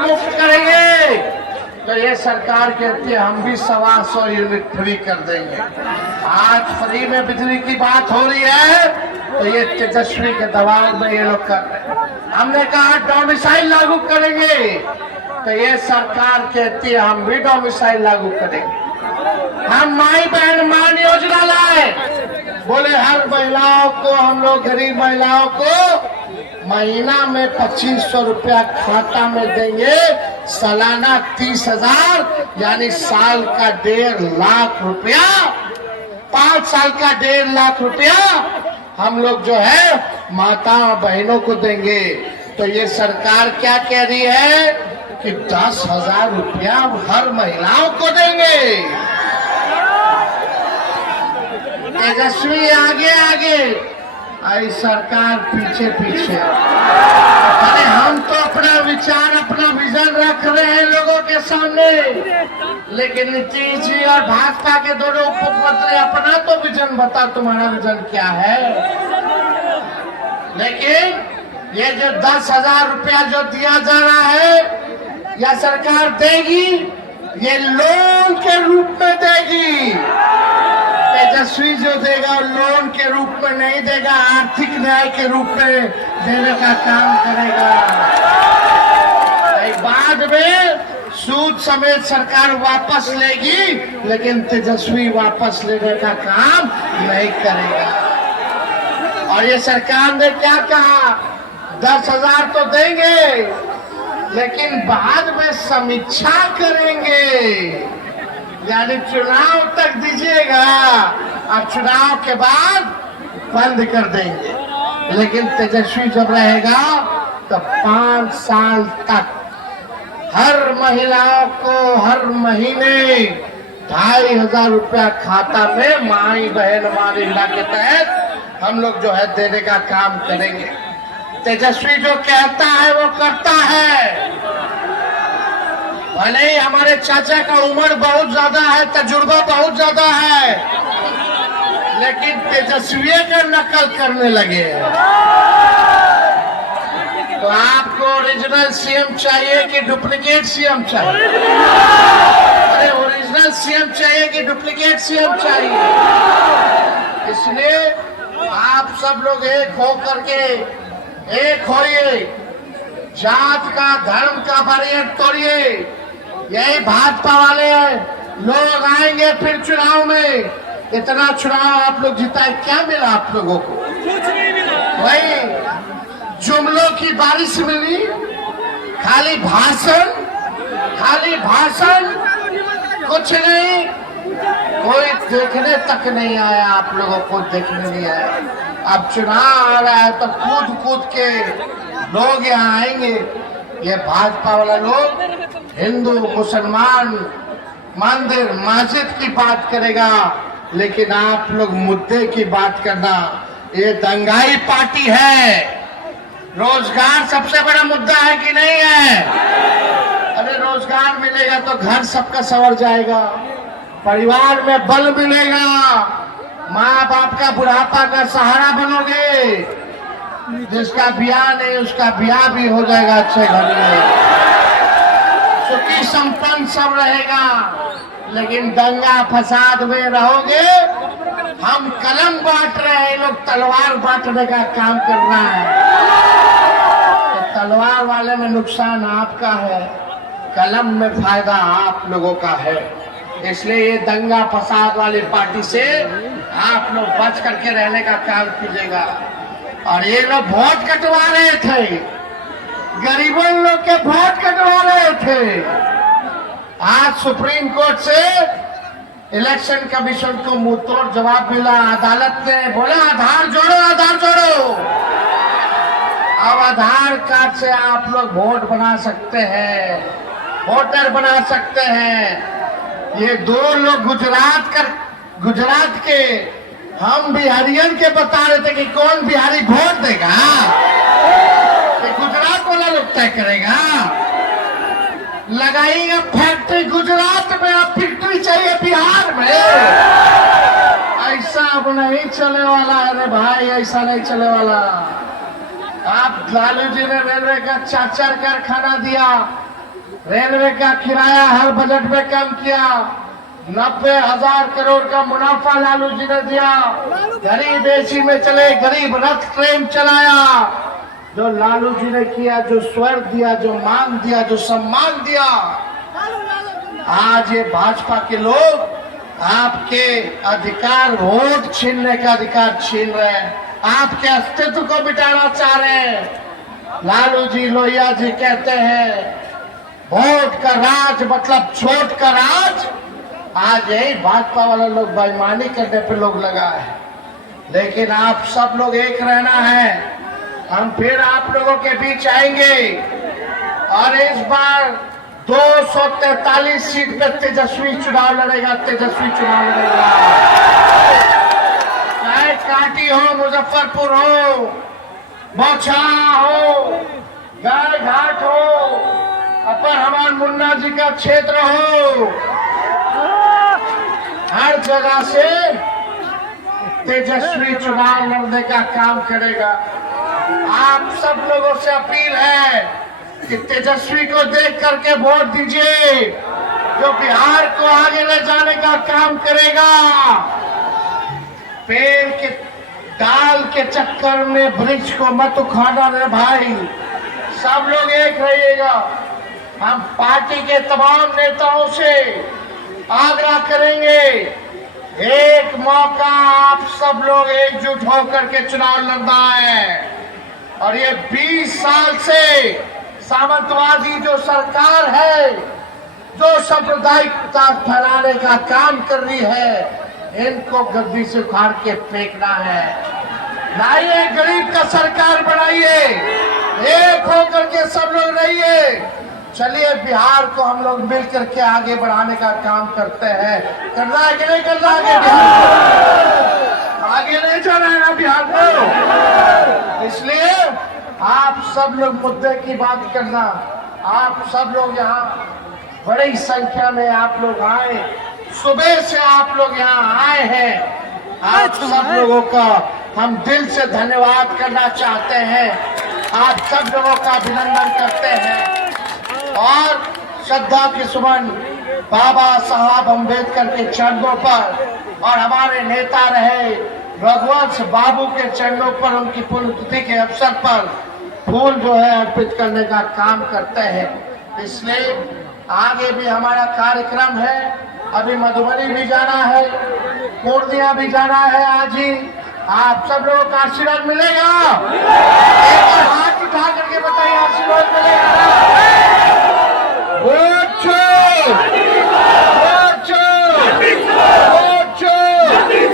मुफ्त करेंगे तो ये सरकार कहती है हम भी 125 यूनिट फ्री कर देंगे। आज फ्री में बिजली की बात हो रही है तो ये तेजस्वी के दबाव में ये लोग कर रहे हैं। हमने कहा डोमिसाइल लागू करेंगे तो ये सरकार कहती है हम भी डोमिसाइल लागू करेंगे। हम माई बहन मान योजना लाए, बोले हर महिलाओं को, हम लोग गरीब महिलाओं को महीना में 2500 रुपया खाता में देंगे, सालाना 30,000 यानी साल का 1.5 लाख रुपया, 5 साल का 1.5 लाख रुपया हम लोग जो है माता बहनों को देंगे। तो ये सरकार क्या कह रही है कि 10,000 रुपया हर महिलाओं को देंगे। तेजस्वी आगे आगे, आई सरकार पीछे पीछे। अरे हम तो अपना विचार, अपना विजन रख रहे हैं लोगों के सामने, लेकिन नीतीश जी और भाजपा के दोनों उप मुख्यमंत्री अपना तो विजन बता, तुम्हारा विजन क्या है। लेकिन ये जो 10,000 रुपया जो दिया जा रहा है या सरकार देगी, ये लोन के रूप में देगी। तेजस्वी जो देगा लोन के रूप में नहीं देगा, आर्थिक न्याय के रूप में देने का काम करेगा। बाद में सूद समेत सरकार वापस लेगी, लेकिन तेजस्वी वापस लेने का काम नहीं करेगा। और ये सरकार ने क्या कहा, 10,000 तो देंगे लेकिन बाद में समीक्षा करेंगे, यानी चुनाव तक दीजिएगा और चुनाव के बाद बंद कर देंगे। लेकिन तेजस्वी जब रहेगा तो 5 साल तक हर महिलाओं को हर महीने 2,500 रुपया खाता में माई बहन हमारी योजना के तहत हम लोग जो है देने का काम करेंगे। तेजस्वी जो कहता है वो करता है। भले ही हमारे चाचा का उम्र बहुत ज्यादा है, तजुर्बा बहुत ज्यादा है, लेकिन तेजस्वी का नकल करने लगे हैं। तो आपको ओरिजिनल सीएम चाहिए कि डुप्लीकेट सीएम चाहिए? अरे ओरिजिनल सीएम चाहिए कि डुप्लीकेट सीएम चाहिए? इसलिए आप सब लोग एक हो करके एक होइए, जात का धर्म का बैरियर तोड़िए। यही भाजपा वाले लोग आएंगे फिर चुनाव में, इतना चुनाव आप लोग जिताए, क्या मिला आप लोगों को? वही जुमलों की बारिश मिली, खाली भाषण, खाली भाषण, कुछ नहीं। कोई देखने तक नहीं आया, आप लोगों को देखने नहीं आया। अब चुनाव आ रहा है तो कूद कूद के लोग यहाँ आएंगे। ये भाजपा वाला लोग हिंदू मुसलमान मंदिर मस्जिद की बात करेगा, लेकिन आप लोग मुद्दे की बात करना। ये दंगाई पार्टी है। रोजगार सबसे बड़ा मुद्दा है कि नहीं है? अरे रोजगार मिलेगा तो घर सबका संवर जाएगा, परिवार में बल मिलेगा, माँ बाप का बुढ़ापा का सहारा बनोगे। जिसका ब्याह नहीं उसका ब्याह भी हो जाएगा अच्छे घर में, सुखी संपन्न सब रहेगा। लेकिन दंगा फसाद में रहोगे। हम कलम बांट रहे हैं, लोग तलवार बांटने का काम कर रहा है। तो तलवार वाले में नुकसान आपका है, कलम में फायदा आप लोगों का है। इसलिए ये दंगा फसाद वाली पार्टी से आप लोग बच करके रहने का काम कीजिएगा। और ये लोग वोट कटवा रहे थे, गरीबों लोग के वोट कटवा रहे थे। आज सुप्रीम कोर्ट से इलेक्शन कमीशन को मुंह तोड़ जवाब मिला। अदालत ने बोला आधार जोड़ो, आधार जोड़ो। अब आधार कार्ड से आप लोग वोट बना सकते हैं, वोटर बना सकते हैं। ये 2 लोग गुजरात के हम बिहारियन के बता रहे थे कि कौन बिहारी वोट देगा, ये गुजरात वाला लोग तय करेगा। लगाएंगे फैक्ट्री गुजरात में, अब फैक्ट्री चाहिए बिहार में। ऐसा अब नहीं चले वाला है रे भाई, ऐसा नहीं चले वाला। आप लालू जी ने रेलवे का 4 कारखाना दिया, रेलवे का किराया हर बजट में कम किया, 90,000 करोड़ का मुनाफा लालू जी ने दिया, गरीब एसी में चले, गरीब रथ ट्रेन चलाया। जो लालू जी ने किया, जो स्वर्ग दिया, जो मान दिया, जो सम्मान दिया, आज ये भाजपा के लोग आपके अधिकार, वोट छीनने का अधिकार छीन रहे हैं, आपके अस्तित्व को मिटाना चाह रहे हैं। लालू जी लोहिया जी कहते हैं वोट का राज मतलब छोट का राज। आज यही भाजपा वाले लोग बेईमानी करने पे लोग लगा है, लेकिन आप सब लोग एक रहना है। हम फिर आप लोगों के बीच आएंगे और इस बार 243 सीट पे तेजस्वी चुनाव लड़ेगा, तेजस्वी चुनाव लड़ेगा। चाहे कांटी हो, मुजफ्फरपुर हो, बौछा हो, गाय घाट हो, अपर हमार मुन्ना जी का क्षेत्र हो, हर जगह से तेजस्वी चुनाव लड़ने का काम करेगा। आप सब लोगों से अपील है कि तेजस्वी को देख करके वोट दीजिए, जो बिहार को आगे ले जाने का काम करेगा। पेड़ के डाल के चक्कर में वृक्ष को मत उखाड़ना रे भाई, सब लोग एक रहिएगा। हम पार्टी के तमाम नेताओं से आग्रह करेंगे, एक मौका आप सब लोग एकजुट होकर के चुनाव लड़ना है। और ये 20 साल से सामंतवादी जो सरकार है, जो सांप्रदायिकता फैलाने का काम कर रही है, इनको गद्दी से उखाड़ के फेंकना है। लाइए, गरीब का सरकार बनाइए, एक होकर के सब लोग रहिए। चलिए, बिहार को हम लोग मिल करके आगे बढ़ाने का काम करते हैं। करना है कि नहीं करना है? आगे नहीं जाना है ना बिहार को। इसलिए आप सब लोग मुद्दे की बात करना। आप सब लोग यहाँ बड़ी संख्या में आप लोग आए, सुबह से आप लोग यहाँ आए हैं। आप सब लोगों का हम दिल से धन्यवाद करना चाहते हैं। आप सब लोगों का अभिनंदन करते हैं और श्रद्धा के सुमन बाबा साहब अम्बेडकर के चरणों पर और हमारे नेता रहे रघुवंश बाबू के चरणों पर, उनकी पुण्यतिथि के अवसर पर फूल जो है अर्पित करने का काम करते हैं। इसलिए आगे भी हमारा कार्यक्रम है। अभी मधुबनी भी जाना है, पूर्णिया भी जाना है। आज ही आप सब लोगों का आशीर्वाद मिलेगा। एक बार हाथ उठा करके बताइए, आशीर्वाद मिलेगा।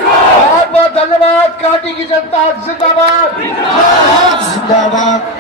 बहुत बहुत धन्यवाद। काटी की जनता जिंदाबाद, जिंदाबाद।